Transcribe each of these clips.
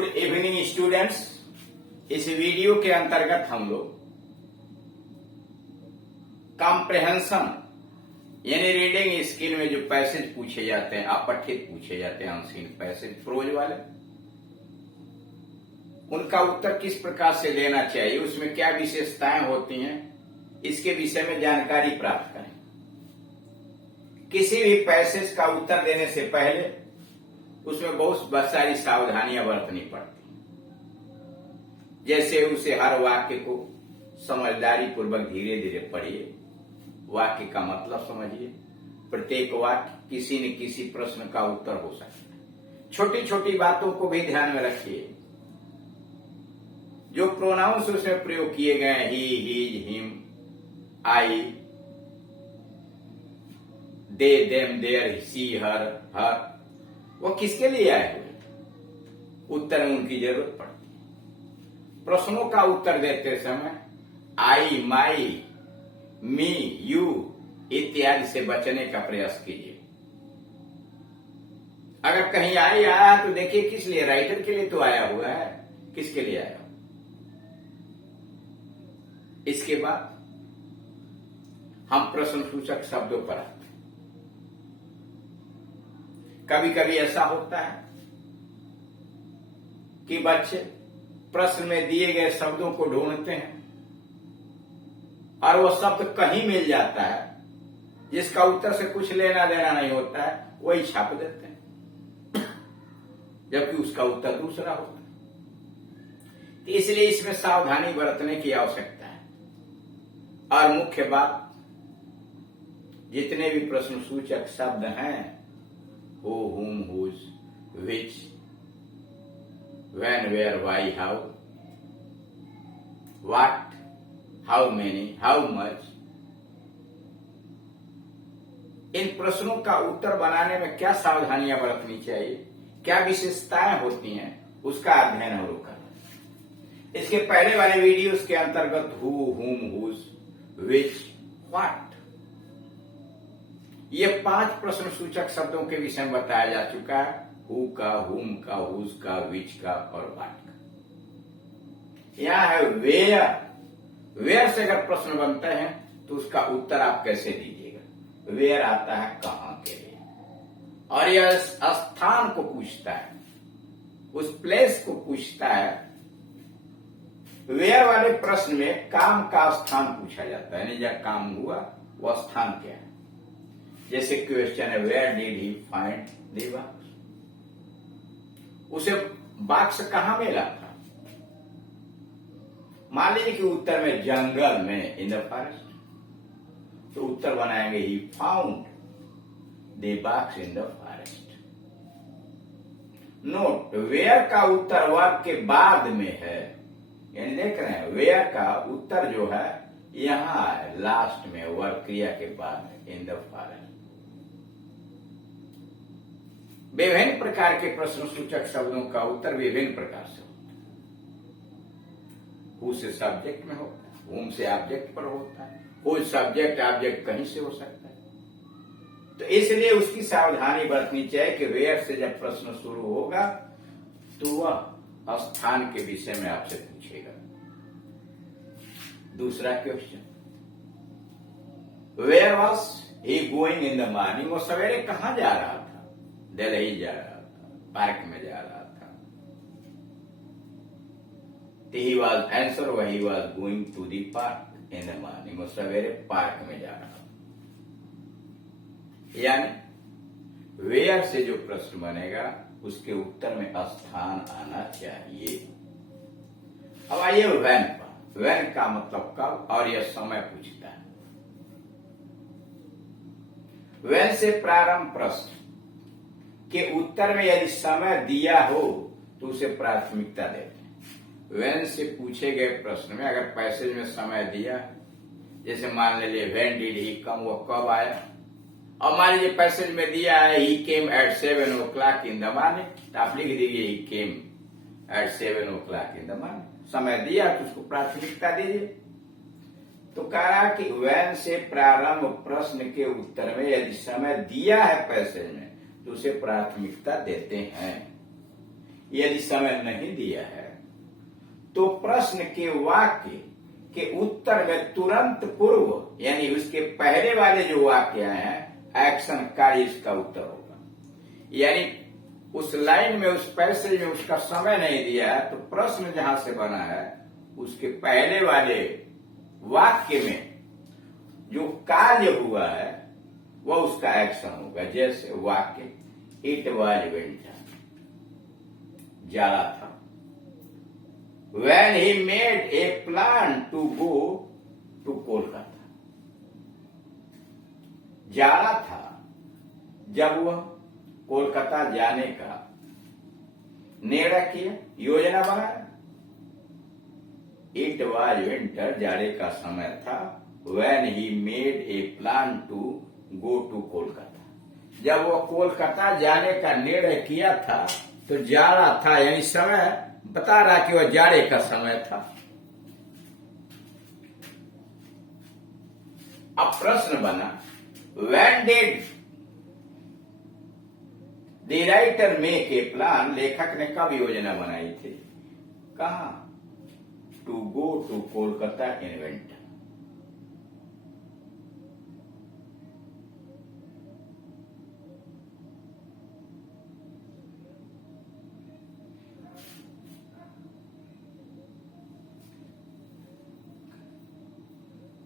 Good evening students. इस video के अंतर्गत हम लोग कॉम्प्रिहेंशन यानी रीडिंग स्किल में जो पैसेज पूछे जाते हैं, अपठित पूछे जाते हैं, अनसीन पैसेज प्रोज वाले, उनका उत्तर किस प्रकार से लेना चाहिए, उसमें क्या विशेषताएं होती हैं, इसके विषय में जानकारी प्राप्त करें। किसी भी पैसेज का उत्तर देने से पहले उसमें बहुत सारी सावधानियां बरतनी पड़ती हैं। जैसे उसे हर वाक्य को समझदारी पूर्वक धीरे धीरे पढ़िए, वाक्य का मतलब समझिए। प्रत्येक वाक्य किसी न किसी प्रश्न का उत्तर हो सकता है। छोटी छोटी बातों को भी ध्यान में रखिए। जो प्रोनाउंस उसमें प्रयोग किए गए, he, his, him, I, they, them, their, she, her, वो किसके लिए आए हुए, उत्तर में उनकी जरूरत पड़ती है। प्रश्नों का उत्तर देते समय आई, माई, मी, यू इत्यादि से बचने का प्रयास कीजिए। अगर कहीं आई आया तो देखिए किस लिए, राइटर के लिए तो आया हुआ है, किसके लिए आया। इसके बाद हम प्रश्न सूचक शब्दों पर आते हैं। कभी कभी ऐसा होता है कि बच्चे प्रश्न में दिए गए शब्दों को ढूंढते हैं और वो शब्द कहीं मिल जाता है जिसका उत्तर से कुछ लेना देना नहीं होता है, वही छाप देते हैं, जबकि उसका उत्तर दूसरा होता है। तो इसलिए इसमें सावधानी बरतने की आवश्यकता है। और मुख्य बात, जितने भी प्रश्न सूचक शब्द हैं, who, whom, whose, which, when, where, why, how, what, how many, how much, इन प्रश्नों का उत्तर बनाने में क्या सावधानियां बरतनी चाहिए, क्या विशेषताएं होती हैं, उसका अध्ययन हम लोग करें। इसके पहले वाले वीडियोस के अंतर्गत who, whom, whose, which, what, ये 5 प्रश्न सूचक शब्दों के विषय में बताया जा चुका है। हु का, हुम का, हुज का, विच का और वाट का। यहां है वेयर। वेयर से अगर प्रश्न बनते हैं तो उसका उत्तर आप कैसे दीजिएगा। वेयर आता है कहां के लिए, और यह स्थान को पूछता है, उस प्लेस को पूछता है। वेयर वाले प्रश्न में काम का स्थान पूछा जाता है, यानी जब काम हुआ वह स्थान क्या है। जैसे क्वेश्चन है, where did he find the box, उसे बॉक्स कहां मिला था। मान लीजिए कि उत्तर में जंगल में, इन द फॉरेस्ट, तो उत्तर बनाएंगे he found the box in the forest. Note, where का उत्तर वर्ब के बाद में है, यानी देख रहे हैं वेयर का उत्तर जो है यहां है लास्ट में, वर्ब क्रिया के बाद, इन द फॉरेस्ट। विभिन्न प्रकार के प्रश्न सूचक शब्दों का उत्तर विभिन्न प्रकार से होता है। हु से सब्जेक्ट में होता है, हुम से ऑब्जेक्ट पर होता है, कोई सब्जेक्ट ऑब्जेक्ट कहीं से हो सकता है। तो इसलिए उसकी सावधानी बरतनी चाहिए कि वेयर से जब प्रश्न शुरू होगा तो वह स्थान के विषय में आपसे पूछेगा। दूसरा question, where was he going in the morning, वो सवेरे कहां जा रहा था। दिल्ली जा रहा था, पार्क में जा रहा था। ही वॉज आंसर, वही was going to the park in the morning, वो सवेरे पार्क में जा रहा था। यानी वेयर से जो प्रश्न बनेगा उसके उत्तर में स्थान आना चाहिए। अब आइए व्हेन पर। व्हेन का मतलब कब, और यह समय पूछता है। व्हेन से प्रारंभ प्रश्न के उत्तर में यदि समय दिया हो तो उसे प्राथमिकता देते हैं। व्हेन से पूछे गए प्रश्न में अगर पैसेज में समय दिया, जैसे मान लीजिए व्हेन डिड ही कम, वो कब आया, और मान लीजिए पैसेज में दिया है he came at 7 o'clock in the morning, तो आप लिख दीजिए he came at 7 o'clock in the morning. समय दिया तो उसको प्राथमिकता दीजिए। तो कह रहा कि व्हेन से प्रारंभ प्रश्न के उत्तर में यदि समय दिया है पैसेज में तो उसे प्राथमिकता देते हैं। यदि समय नहीं दिया है तो प्रश्न के वाक्य के उत्तर में तुरंत पूर्व यानी उसके पहले वाले जो वाक्य हैं एक्शन कार्य इसका उत्तर होगा। यानी उस लाइन में उस पैसेज में उसका समय नहीं दिया है तो प्रश्न जहां से बना है उसके पहले वाले वाक्य में जो कार्य हुआ है वह उसका एक्शन होगा। जैसे वाक्य इट वाज विंटर, जाड़ा था। When he made a plan to go to Kolkata, जाड़ा था जब वह कोलकाता जाने का निर्णय किया, योजना बनाया। इट वाज विंटर, जाड़े का समय था। When he made a plan to go to Kolkata, जब वह कोलकाता जाने का निर्णय किया था तो जाड़ा था, यानी समय बता रहा कि वह जाड़े का समय था। अब प्रश्न बना When did the writer make a plan, लेखक ने कब योजना बनाई थी? कहा? To go to Kolkata in winter।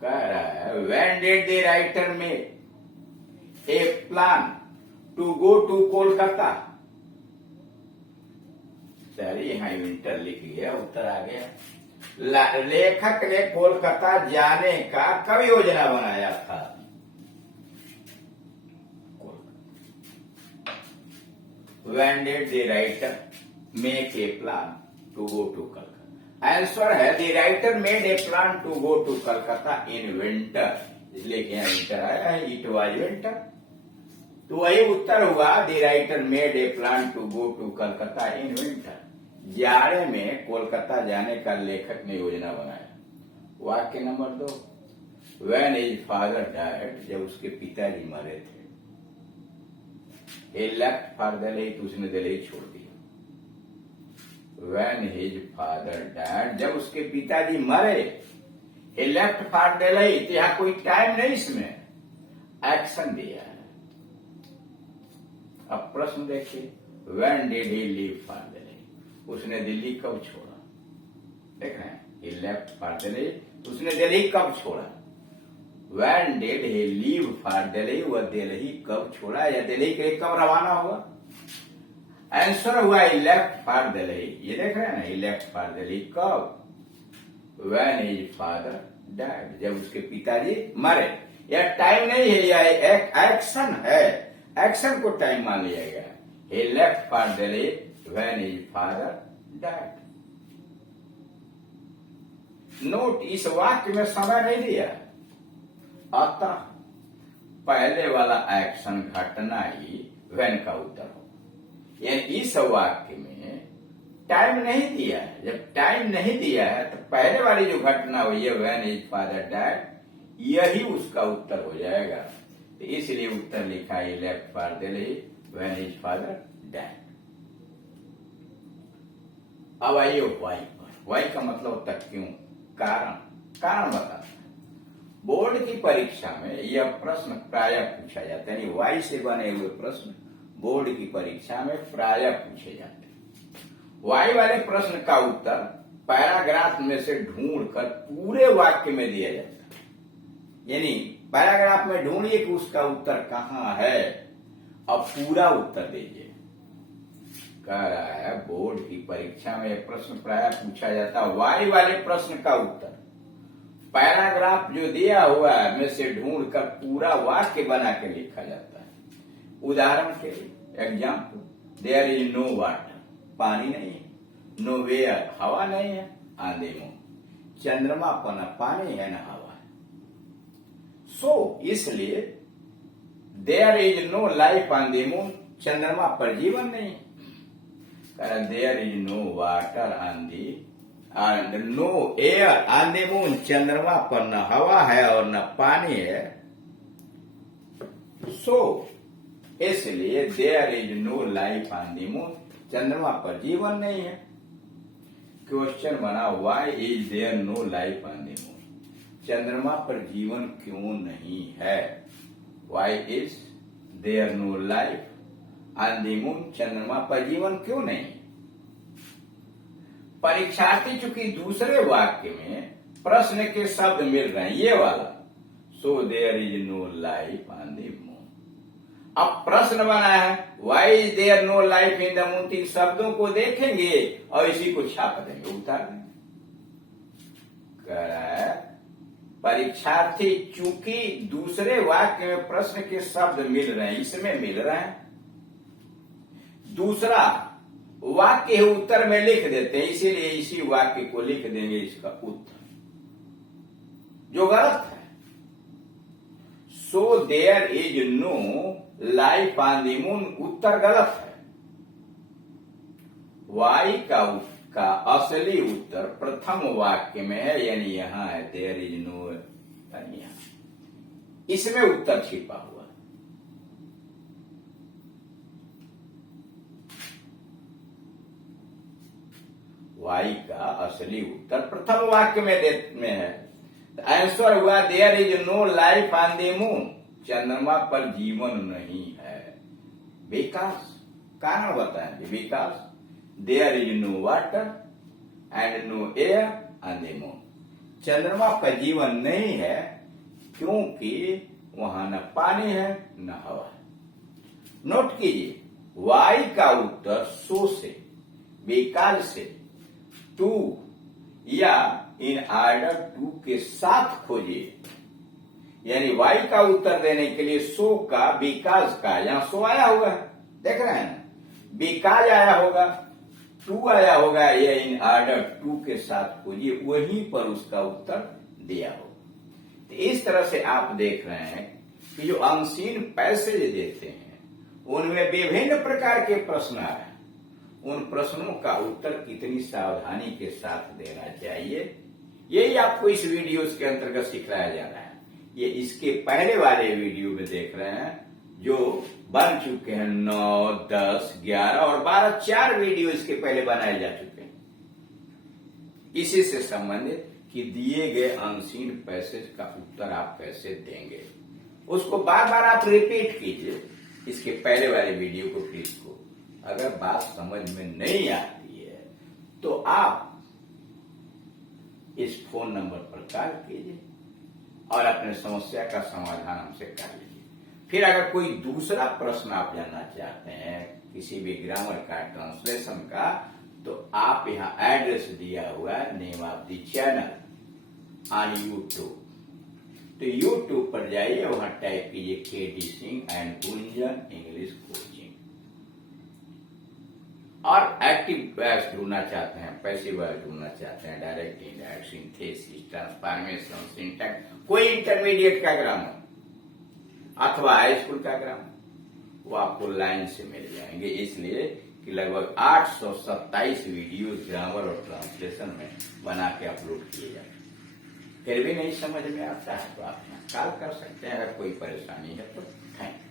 कह रहा है When did the writer make a plan to go to Kolkata? Sir यहां विंटर लिख लिया, उत्तर आ गया। लेखक ने कोलकाता जाने का कब योजना बनाया था? When did the writer make a plan to go to Kolkata? Answer है the writer made a plan to go to Kolkata in winter, इसलिए यहाँ विंटर आया है। It was winter, तो वही उत्तर हुआ the writer made a plan to go to Kolkata in winter। जाड़े में कोलकाता जाने का लेखक ने योजना बनाया। वाक्य number 2 When his father died, जब उसके पिताजी मरे थे। He left for Delhi, तो उसने दिल्ली छोड़ दिया। When his father died, जब उसके पिताजी मरे, he left for Delhi, तो यहाँ कोई टाइम नहीं, इसमें एक्शन दिया है। अब प्रश्न देखिए When did he leave for Delhi, उसने दिल्ली कब छोड़ा? देख रहे हैं he left for Delhi, उसने दिल्ली कब छोड़ा? When did he leave for Delhi, वह दिल्ली कब छोड़ा या दिल्ली के लिए कब रवाना हुआ? आंसर हुआ he left for Delhi, ये देख रहे हैं ना, he left for Delhi कब? When his father died, जब उसके पिताजी मरे। यह टाइम नहीं है, यह एक एक्शन है, एक्शन को टाइम मान लिया गया। he left for Delhi when his father died। Note, इस वाक्य में समय नहीं दिया, अतः पहले वाला एक्शन घटना ही when का उत्तर हो। यानी इस वाक्य में टाइम नहीं दिया है। जब टाइम नहीं दिया है तो पहले वाली जो घटना हुई है when his father died, यही उसका उत्तर हो जाएगा। तो इसलिए उत्तर लिखा है left for Delhi when his father died। अब आइए वाई पर। वाई का मतलब होता क्यों, कारण बता। बोर्ड की परीक्षा में यह प्रश्न प्रायः पूछा जाता है, यानी वाई से बने हुए प्रश्न बोर्ड की परीक्षा में प्रायः पूछे जाते हैं। वाई वाले प्रश्न का उत्तर पैराग्राफ में से ढूंढकर पूरे वाक्य में दिया जाता है। यानी पैराग्राफ में ढूंढिए कि उसका उत्तर कहाँ है, अब पूरा उत्तर दीजिए। कह रहा है बोर्ड की परीक्षा में यह प्रश्न प्रायः पूछा जाता है। वाई वाले प्रश्न का उत्तर पैराग्राफ जो दिया हुआ है में से ढूंढकर पूरा वाक्य बना के लिखा जाता है। उदाहरण के लिए example, there is no water, पानी नहीं है। नो वेयर, हवा नहीं है। ऑन द मून, चंद्रमा पर न पानी है न हवा है। सो इसलिए there is no life on the moon, चंद्रमा पर जीवन नहीं है। There is no water on the and no air on the moon, चंद्रमा पर न हवा है और न पानी है। सो इसलिए there is no life on the moon, चंद्रमा पर जीवन नहीं है। क्वेश्चन बना, why is there no life on the moon? चंद्रमा पर जीवन क्यों नहीं है? Why is there no life on the moon? चंद्रमा पर जीवन क्यों नहीं? परीक्षार्थी चूंकि दूसरे वाक्य में प्रश्न के शब्द मिल रहे हैं, ये वाला, so there is no life on the moon. अब प्रश्न बना है, why is there no life in the moon? 3 शब्दों को देखेंगे और इसी को छाप देंगे, उतार देंगे। कह रहा है परीक्षार्थी चूंकि दूसरे वाक्य में प्रश्न के शब्द मिल रहे हैं, इसमें मिल रहे हैं, दूसरा वाक्य उत्तर में लिख देते हैं, इसीलिए इसी वाक्य को लिख देंगे इसका उत्तर, जो गलत है। So there is no life on the moon, उत्तर गलत है। वाई का असली उत्तर प्रथम वाक्य में है, यानी यहां है, देयर इज नो, इसमें उत्तर छिपा हुआ। वाई का असली उत्तर प्रथम वाक्य में है। आंसर हुआ there is no life on the moon, चंद्रमा पर जीवन नहीं है। बिकॉज, कारण बताएंगे, because there is no water and no air on the moon. चंद्रमा पर जीवन नहीं है क्योंकि वहां न पानी है न हवा है। नोट कीजिए, वाई का उत्तर सो से, बिकॉज से, टू या इन ऑर्डर टू के साथ खोजिए। यानी वाई का उत्तर देने के लिए सो का, बिकॉज का, यहां सो आया होगा, देख रहे हैं ना, बिकॉज आया होगा, टू आया होगा, या इन ऑर्डर टू के साथ खोजिए, वहीं पर उसका उत्तर दिया होगा। तो इस तरह से आप देख रहे हैं कि जो अनसीन पैसेज देते हैं उनमें विभिन्न प्रकार के प्रश्न आ रहे हैं। उन प्रश्नों का उत्तर कितनी सावधानी के साथ देना चाहिए, यही आपको इस वीडियो के अंतर्गत सिखाया जा रहा है। ये इसके पहले वाले वीडियो में देख रहे हैं जो बन चुके हैं, 9, 10, 11 और 12, 4 वीडियो इसके पहले बनाए जा चुके हैं इसी से संबंधित कि दिए गए अनसीन पैसेज का उत्तर आप कैसे देंगे। उसको बार बार आप रिपीट कीजिए, इसके पहले वाले वीडियो को, क्लिप को। अगर बात समझ में नहीं आती है तो आप इस फोन नंबर पर कॉल कीजिए और अपने समस्या का समाधान हमसे कर लीजिए। फिर अगर कोई दूसरा प्रश्न आप जानना चाहते हैं, किसी भी ग्रामर का, ट्रांसलेशन का, तो आप यहाँ एड्रेस दिया हुआ है, name of the channel on YouTube. तो यूट्यूब पर जाइए, वहां टाइप कीजिए KD Singh and Gunjan English coaching. और एक्टिव वॉइस ढूंढना चाहते हैं, पैसिव वॉइस ढूंढना चाहते हैं, direct, indirect, synthesis, transformation, syntax, कोई इंटरमीडिएट का ग्रामर अथवा हाई स्कूल का ग्रामर, वो आपको लाइन से मिल जाएंगे। इसलिए कि लगभग 827 वीडियो ग्रामर और ट्रांसलेशन में बना के अपलोड किए जाते हैं। फिर भी नहीं समझ में आता है तो आप कॉल कर सकते हैं, अगर कोई परेशानी है तो। Thank you.